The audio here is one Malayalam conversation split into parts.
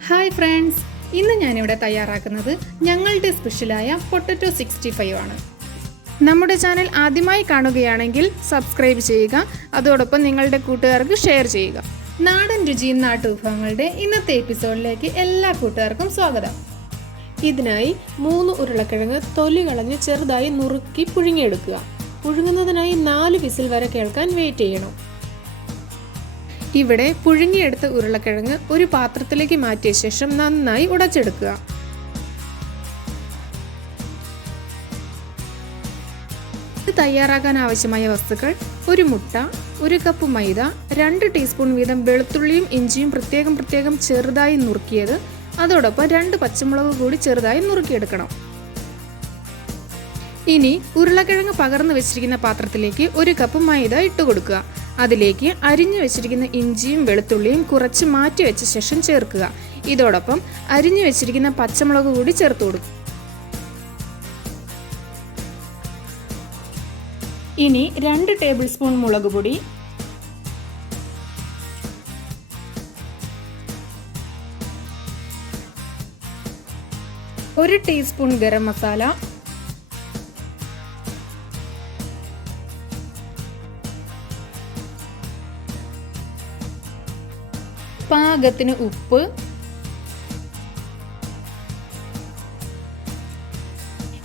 ഹായ് ഫ്രണ്ട്സ്, ഇന്ന് ഞാനിവിടെ തയ്യാറാക്കുന്നത് ഞങ്ങളുടെ സ്പെഷ്യലായ പൊട്ടറ്റോ 65 ആണ്. നമ്മുടെ ചാനൽ ആദ്യമായി കാണുകയാണെങ്കിൽ സബ്സ്ക്രൈബ് ചെയ്യുക, അതോടൊപ്പം നിങ്ങളുടെ കൂട്ടുകാർക്ക് ഷെയർ ചെയ്യുക. നാടൻ രുചിയും നാട്ടുവിഭവങ്ങളുടെ ഇന്നത്തെ എപ്പിസോഡിലേക്ക് എല്ലാ കൂട്ടുകാർക്കും സ്വാഗതം. ഇതിനായി 3 ഉരുളക്കിഴങ്ങ് തൊലി കളഞ്ഞ് ചെറുതായി നുറുക്കി പുഴുങ്ങിയെടുക്കുക. പുഴുങ്ങുന്നതിനായി 4 വിസിൽ വരെ കേൾക്കാൻ വെയിറ്റ് ചെയ്യണം. ഇവിടെ പുഴുങ്ങിയെടുത്ത ഉരുളക്കിഴങ്ങ് ഒരു പാത്രത്തിലേക്ക് മാറ്റിയ ശേഷം നന്നായി ഉടച്ചെടുക്കുക. ഇത് തയ്യാറാക്കാൻ ആവശ്യമായ വസ്തുക്കൾ: ഒരു മുട്ട, 1 കപ്പ് മൈദ, 2 ടീസ്പൂൺ വീതം വെളുത്തുള്ളിയും ഇഞ്ചിയും പ്രത്യേകം ചെറുതായി നുറുക്കിയത്, അതോടൊപ്പം 2 പച്ചമുളക് കൂടി ചെറുതായി നുറുക്കിയെടുക്കണം. ഇനി ഉരുളക്കിഴങ്ങ് പകർന്നു വെച്ചിരിക്കുന്ന പാത്രത്തിലേക്ക് 1 കപ്പ് മൈദ ഇട്ട് കൊടുക്കുക. അതിലേക്ക് അരിഞ്ഞു വെച്ചിരിക്കുന്ന ഇഞ്ചിയും വെളുത്തുള്ളിയും കുറച്ച് മാറ്റി വെച്ച ശേഷം ചേർക്കുക. ഇതോടൊപ്പം അരിഞ്ഞു വെച്ചിരിക്കുന്ന പച്ചമുളക് കൂടി ചേർത്ത് കൊടുക്കുക. ഇനി 2 ടേബിൾ സ്പൂൺ മുളക് പൊടി, 1 ടീസ്പൂൺ ഗരം മസാല, പാകത്തിന് ഉപ്പ്,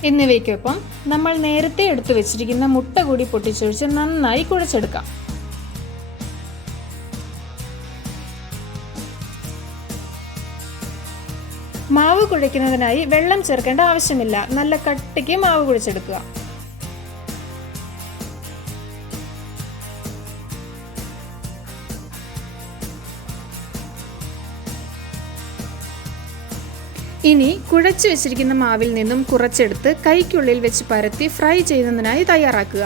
എന്നിവയ്ക്കൊപ്പം നമ്മൾ നേരത്തെ എടുത്തു വെച്ചിരിക്കുന്ന മുട്ട കൂടി പൊട്ടിച്ചൊഴിച്ച് നന്നായി കുഴച്ചെടുക്കാം. മാവ് കുഴയ്ക്കുന്നതിനായി വെള്ളം ചേർക്കേണ്ട ആവശ്യമില്ല. നല്ല കട്ടിക്ക് മാവ് കുഴച്ചെടുക്കുക. ഇനി കുഴച്ചു വെച്ചിരിക്കുന്ന മാവിൽ നിന്നും കുറച്ചെടുത്ത് കൈക്കുള്ളിൽ വെച്ച് പരത്തി ഫ്രൈ ചെയ്യുന്നതിനായി തയ്യാറാക്കുക.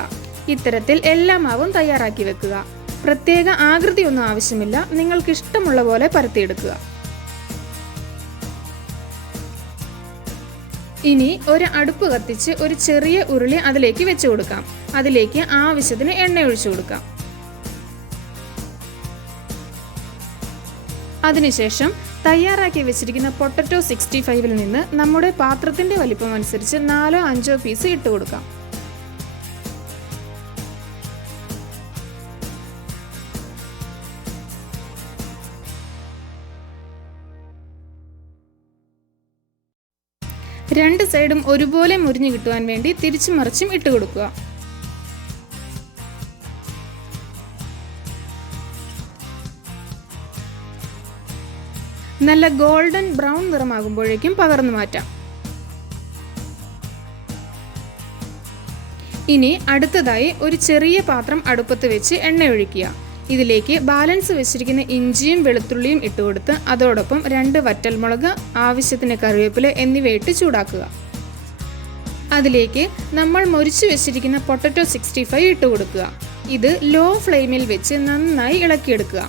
ഇത്തരത്തിൽ എല്ലാ മാവും തയ്യാറാക്കി വെക്കുക. പ്രത്യേക ആകൃതിയൊന്നും ആവശ്യമില്ല, നിങ്ങൾക്ക് ഇഷ്ടമുള്ള പോലെ പരത്തിയെടുക്കുക. ഇനി ഒരു അടുപ്പ് കത്തിച്ച് ഒരു ചെറിയ ഉരുളി അതിലേക്ക് വെച്ച് കൊടുക്കാം. അതിലേക്ക് ആവശ്യത്തിന് എണ്ണ ഒഴിച്ചു കൊടുക്കാം. അതിനുശേഷം തയ്യാറാക്കി വെച്ചിരിക്കുന്ന പൊട്ടറ്റോ 65-ൽ നിന്ന് നമ്മുടെ പാത്രത്തിന്റെ വലിപ്പം അനുസരിച്ച് 4-5 പീസ് ഇട്ട് കൊടുക്കാം. രണ്ട് സൈഡും ഒരുപോലെ മുരിഞ്ഞു കിട്ടുവാൻ വേണ്ടി തിരിച്ചും മറിച്ചും ഇട്ട് കൊടുക്കുക. നല്ല ഗോൾഡൻ ബ്രൗൺ നിറമാകുമ്പോഴേക്കും പകർന്നു മാറ്റാം. ഇനി അടുത്തതായി ഒരു ചെറിയ പാത്രം അടുപ്പത്ത് വെച്ച് എണ്ണ ഒഴിക്കുക. ഇതിലേക്ക് ബാലൻസ് വെച്ചിരിക്കുന്ന ഇഞ്ചിയും വെളുത്തുള്ളിയും ഇട്ടുകൊടുത്ത് അതോടൊപ്പം 2 വറ്റൽമുളക്, ആവശ്യത്തിന് കറിവേപ്പില എന്നിവയിട്ട് ചൂടാക്കുക. അതിലേക്ക് നമ്മൾ മുറിച്ചു വെച്ചിരിക്കുന്ന പൊട്ടറ്റോ 65 ഇട്ട് കൊടുക്കുക. ഇത് ലോ ഫ്ലെയിമിൽ വെച്ച് നന്നായി ഇളക്കിയെടുക്കുക.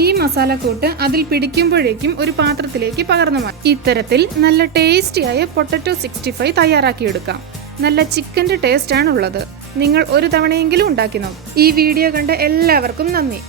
ഈ മസാലക്കൂട്ട് അതിൽ പിടിക്കുമ്പോഴേക്കും ഒരു പാത്രത്തിലേക്ക് പകർന്നു മാറ്റും. ഇത്തരത്തിൽ നല്ല ടേസ്റ്റിയായ പൊട്ടറ്റോ 65 തയ്യാറാക്കിയെടുക്കാം. നല്ല ചിക്കൻ്റെ ടേസ്റ്റ് ആണുള്ളത്. നിങ്ങൾ ഒരു തവണയെങ്കിലും ഉണ്ടാക്കി നോക്കും. ഈ വീഡിയോ കണ്ട എല്ലാവർക്കും നന്ദി.